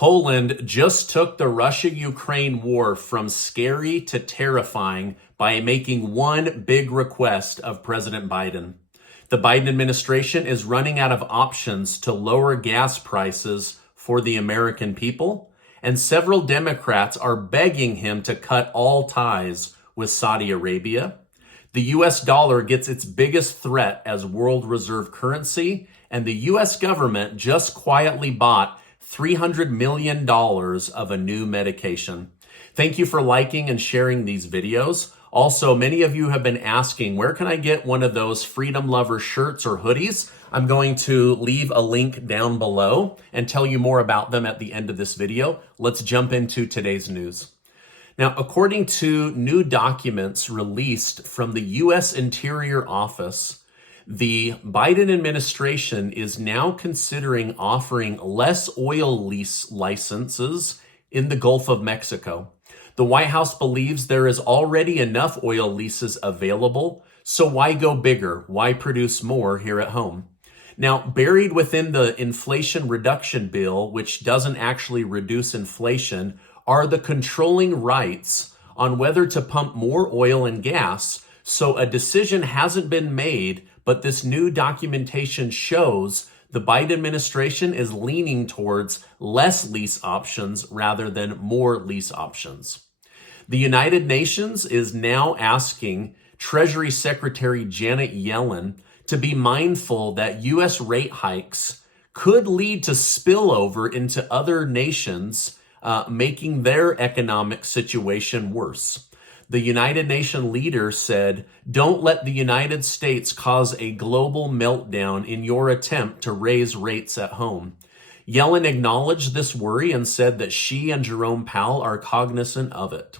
Poland just took the Russia-Ukraine war from scary to terrifying by making one big request of President Biden. The Biden administration is running out of options to lower gas prices for the American people, and several Democrats are begging him to cut all ties with Saudi Arabia. The US dollar gets its biggest threat as world reserve currency, and the US government just quietly bought $300 million of a new medication. Thank you for liking and sharing these videos. Also, many of you have been asking, where can I get one of those Freedom Lover shirts or hoodies? I'm going to leave a link down below and tell you more about them at the end of this video. Let's jump into today's news. Now, according to new documents released from the U.S. Interior Office, the Biden administration is now considering offering less oil lease licenses in the Gulf of Mexico. The White House believes there is already enough oil leases available, so why go bigger? Why produce more here at home? Now, buried within the Inflation Reduction Bill, which doesn't actually reduce inflation, are the controlling rights on whether to pump more oil and gas. So a decision hasn't been made, but this new documentation shows the Biden administration is leaning towards less lease options rather than more lease options. The United Nations is now asking Treasury Secretary Janet Yellen to be mindful that U.S. rate hikes could lead to spillover into other nations, making their economic situation worse. The United Nations leader said, "Don't let the United States cause a global meltdown in your attempt to raise rates at home." Yellen acknowledged this worry and said that she and Jerome Powell are cognizant of it.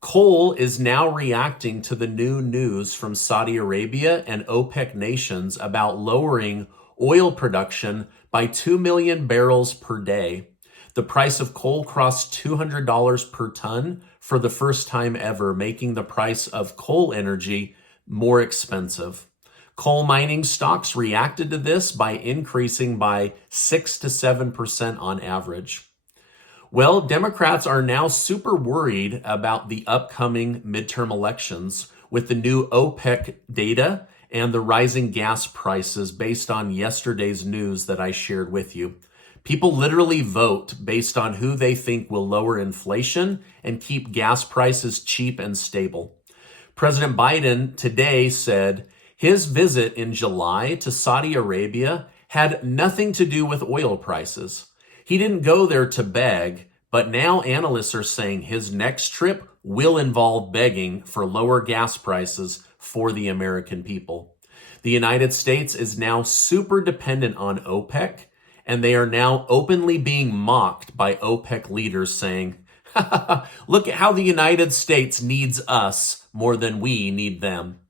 Coal is now reacting to the new news from Saudi Arabia and OPEC nations about lowering oil production by 2 million barrels per day. The price of coal crossed $200 per ton for the first time ever, making the price of coal energy more expensive. Coal mining stocks reacted to this by increasing by 6 to 7% on average. Well, Democrats are now super worried about the upcoming midterm elections with the new OPEC data and the rising gas prices based on yesterday's news that I shared with you. People literally vote based on who they think will lower inflation and keep gas prices cheap and stable. President Biden today said his visit in July to Saudi Arabia had nothing to do with oil prices. He didn't go there to beg, but now analysts are saying his next trip will involve begging for lower gas prices for the American people. The United States is now super dependent on OPEC, and they are now openly being mocked by OPEC leaders saying, look at how the United States needs us more than we need them.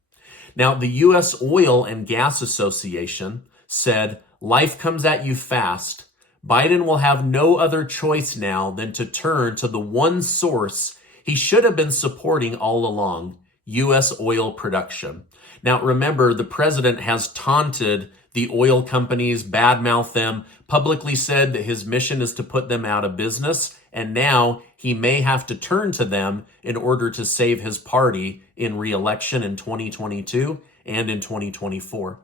Now, the U.S. Oil and Gas Association said, life comes at you fast. Biden will have no other choice now than to turn to the one source he should have been supporting all along, U.S. oil production. Now, remember, the president has taunted the oil companies, badmouthed them, publicly said that his mission is to put them out of business, and now he may have to turn to them in order to save his party in re-election in 2022 and in 2024.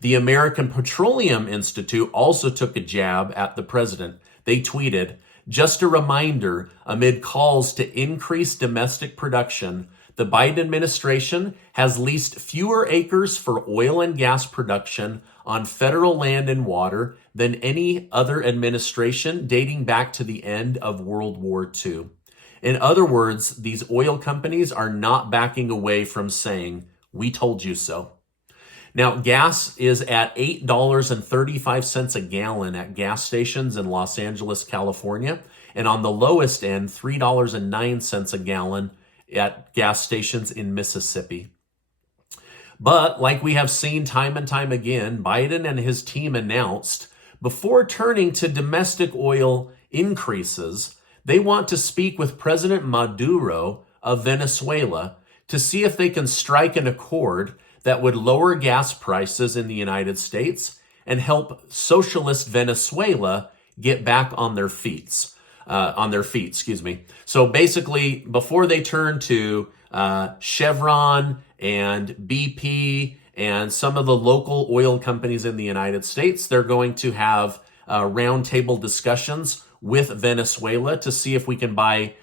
The American Petroleum Institute also took a jab at the president. They tweeted, "Just a reminder, amid calls to increase domestic production, the Biden administration has leased fewer acres for oil and gas production on federal land and water than any other administration dating back to the end of World War II. In other words, these oil companies are not backing away from saying, "We told you so." Now, gas is at $8.35 a gallon at gas stations in Los Angeles, California, and on the lowest end, $3.09 a gallon at gas stations in Mississippi. But like we have seen time and time again, Biden and his team announced before turning to domestic oil increases, they want to speak with President Maduro of Venezuela to see if they can strike an accord that would lower gas prices in the United States and help socialist Venezuela get back on their feet. Excuse me. So basically, before they turn to Chevron and BP and some of the local oil companies in the United States, they're going to have roundtable discussions with Venezuela to see if we can buy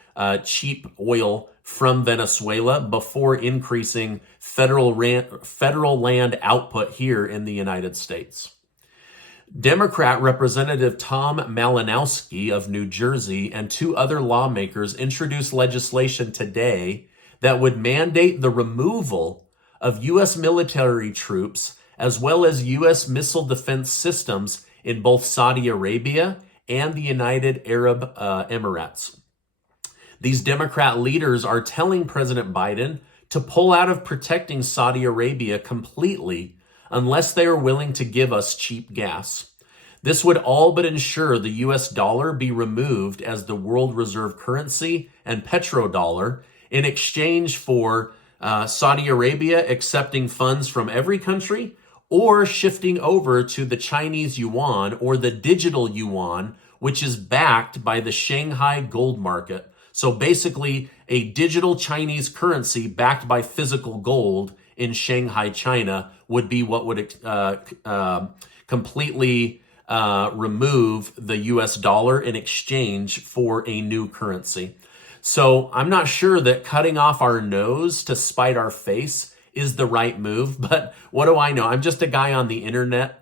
cheap oil from Venezuela before increasing federal land output here in the United States. Democrat Representative Tom Malinowski of New Jersey and 2 other lawmakers introduced legislation today that would mandate the removal of U.S. military troops as well as U.S. missile defense systems in both Saudi Arabia and the United Arab Emirates. These Democrat leaders are telling President Biden to pull out of protecting Saudi Arabia completely unless they are willing to give us cheap gas. This would all but ensure the US dollar be removed as the world reserve currency and petrodollar in exchange for Saudi Arabia accepting funds from every country or shifting over to the Chinese yuan or the digital yuan, which is backed by the Shanghai gold market. So basically a digital Chinese currency backed by physical gold in Shanghai, China would be what would completely remove the US dollar in exchange for a new currency. So I'm not sure that cutting off our nose to spite our face is the right move, but what do I know? I'm just a guy on the internet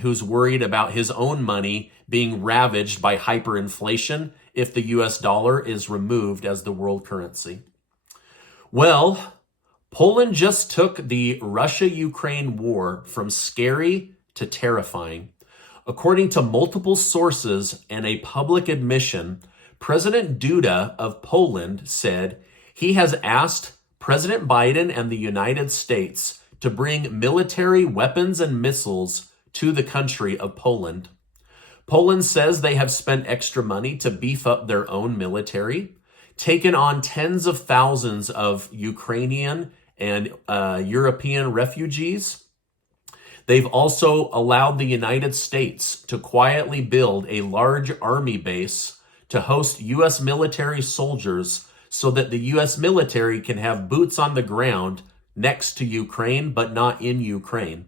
who's worried about his own money being ravaged by hyperinflation if the US dollar is removed as the world currency. Well, Poland just took the Russia-Ukraine war from scary to terrifying. According to multiple sources and a public admission, President Duda of Poland said he has asked President Biden and the United States to bring military weapons and missiles to the country of Poland. Poland says they have spent extra money to beef up their own military, taken on tens of thousands of Ukrainian and European refugees. They've also allowed the United States to quietly build a large army base to host U.S. military soldiers so that the U.S. military can have boots on the ground next to Ukraine, but not in Ukraine.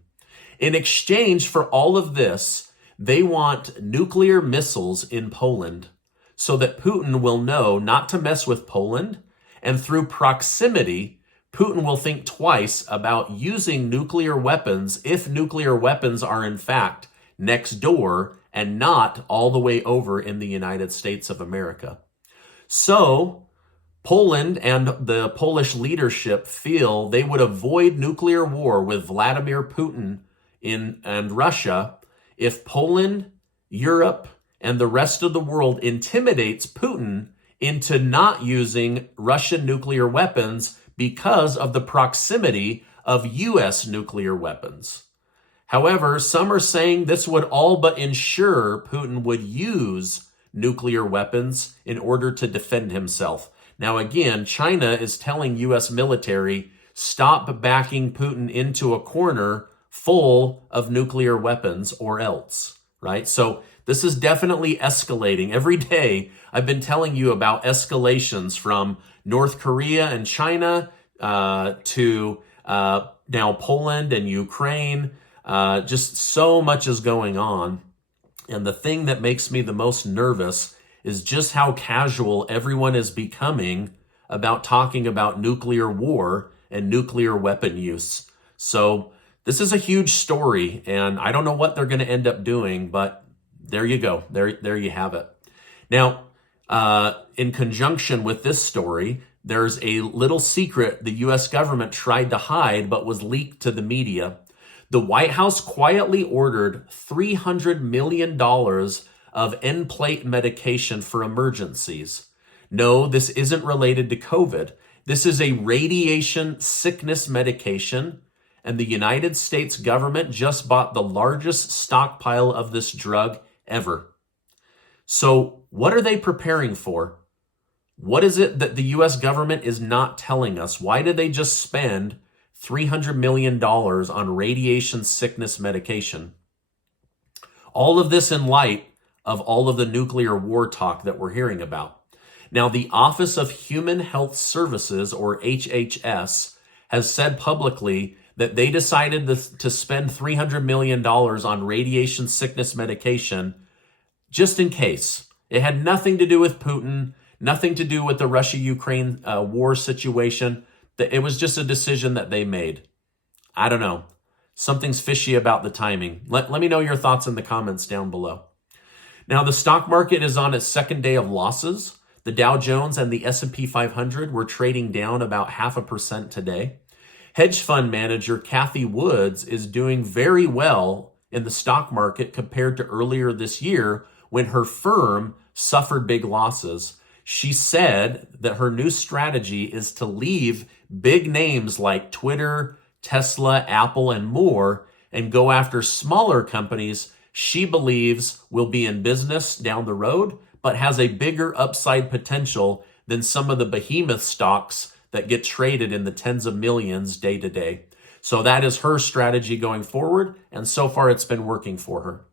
In exchange for all of this, they want nuclear missiles in Poland so that Putin will know not to mess with Poland, and through proximity, Putin will think twice about using nuclear weapons if nuclear weapons are in fact next door and not all the way over in the United States of America. So Poland and the Polish leadership feel they would avoid nuclear war with Vladimir Putin and Russia if Poland, Europe, and the rest of the world intimidates Putin into not using Russian nuclear weapons because of the proximity of U.S. nuclear weapons. However, some are saying this would all but ensure Putin would use nuclear weapons in order to defend himself. Now, again, China is telling U.S. military, stop backing Putin into a corner full of nuclear weapons or else, right? So this is definitely escalating. Every day, I've been telling you about escalations from North Korea and China to now Poland and Ukraine. Just so much is going on. And the thing that makes me the most nervous is just how casual everyone is becoming about talking about nuclear war and nuclear weapon use. So this is a huge story, and I don't know what they're going to end up doing, but there you go. There you have it. Now, in conjunction with this story, there's a little secret the U.S. government tried to hide but was leaked to the media. The White House quietly ordered $300 million of end-plate medication for emergencies. No, this isn't related to COVID. This is a radiation sickness medication, and the United States government just bought the largest stockpile of this drug ever. So what are they preparing for? What is it that the U.S. government is not telling us? Why did they just spend $300 million on radiation sickness medication? All of this in light of all of the nuclear war talk that we're hearing about. Now, the Office of Human Health Services, or HHS, has said publicly that they decided to spend $300 million on radiation sickness medication just in case. It had nothing to do with Putin, nothing to do with the Russia-Ukraine war situation. It was just a decision that they made. I don't know. Something's fishy about the timing. Let me know your thoughts in the comments down below. Now, the stock market is on its second day of losses. The Dow Jones and the S&P 500 were trading down about 0.5% today. Hedge fund manager Cathie Woods is doing very well in the stock market compared to earlier this year when her firm suffered big losses. She said that her new strategy is to leave big names like Twitter, Tesla, Apple, and more, and go after smaller companies she believes will be in business down the road, but has a bigger upside potential than some of the behemoth stocks that get traded in the tens of millions day to day. So that is her strategy going forward, and so far it's been working for her.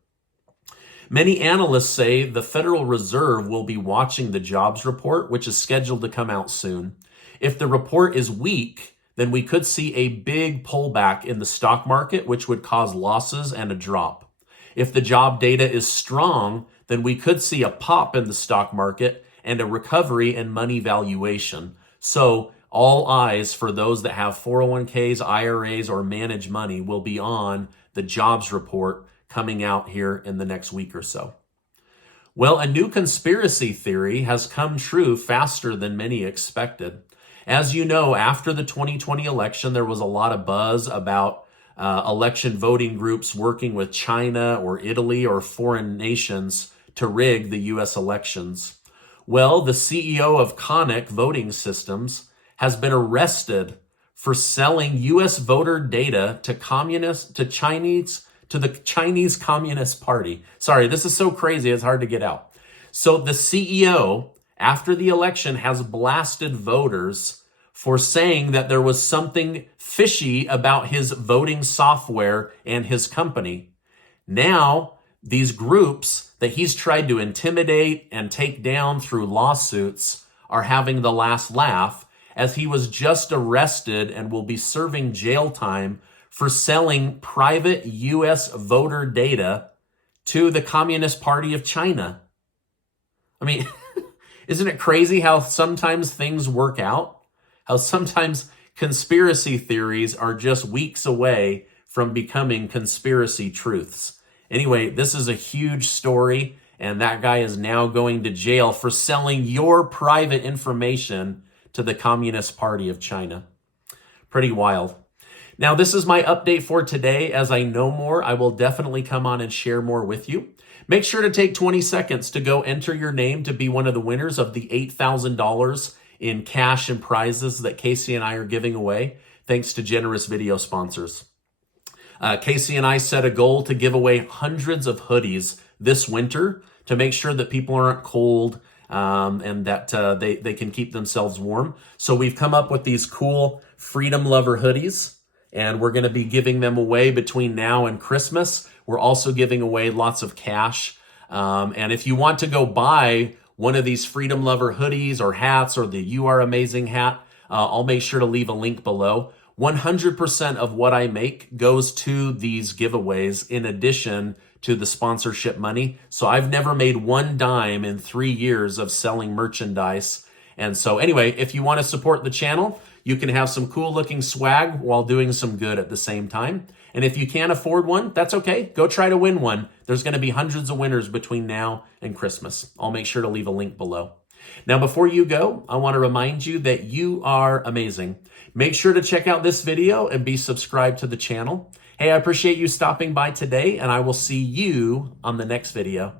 Many analysts say the Federal Reserve will be watching the jobs report, which is scheduled to come out soon. If the report is weak, then we could see a big pullback in the stock market, which would cause losses and a drop. If the job data is strong, then we could see a pop in the stock market and a recovery in money valuation. So all eyes for those that have 401ks, IRAs, or manage money will be on the jobs report coming out here in the next week or so. Well, a new conspiracy theory has come true faster than many expected. As you know, after the 2020 election, there was a lot of buzz about election voting groups working with China or Italy or foreign nations to rig the U.S. elections. Well, the CEO of Conic Voting Systems has been arrested for selling U.S. voter data to the Chinese Communist Party. Sorry, this is so crazy, it's hard to get out. So the CEO, after the election, has blasted voters for saying that there was something fishy about his voting software and his company. Now, these groups that he's tried to intimidate and take down through lawsuits are having the last laugh, as he was just arrested and will be serving jail time for selling private U.S. voter data to the Communist Party of China. I mean, isn't it crazy how sometimes things work out? How sometimes conspiracy theories are just weeks away from becoming conspiracy truths. Anyway, this is a huge story, and that guy is now going to jail for selling your private information to the Communist Party of China. Pretty wild. Now, this is my update for today. As I know more, I will definitely come on and share more with you. Make sure to take 20 seconds to go enter your name to be one of the winners of the $8,000 in cash and prizes that Casey and I are giving away, thanks to generous video sponsors. Casey and I set a goal to give away hundreds of hoodies this winter to make sure that people aren't cold and that they can keep themselves warm. So we've come up with these cool Freedom Lover hoodies, and we're going to be giving them away between now and Christmas. We're also giving away lots of cash. And if you want to go buy one of these Freedom Lover hoodies or hats or the You Are Amazing hat, I'll make sure to leave a link below. 100% of what I make goes to these giveaways in addition to the sponsorship money. So I've never made one dime in 3 years of selling merchandise. And so anyway, if you want to support the channel, you can have some cool looking swag while doing some good at the same time. And if you can't afford one, that's okay. Go try to win one. There's going to be hundreds of winners between now and Christmas. I'll make sure to leave a link below. Now, before you go, I want to remind you that you are amazing. Make sure to check out this video and be subscribed to the channel. Hey, I appreciate you stopping by today, and I will see you on the next video.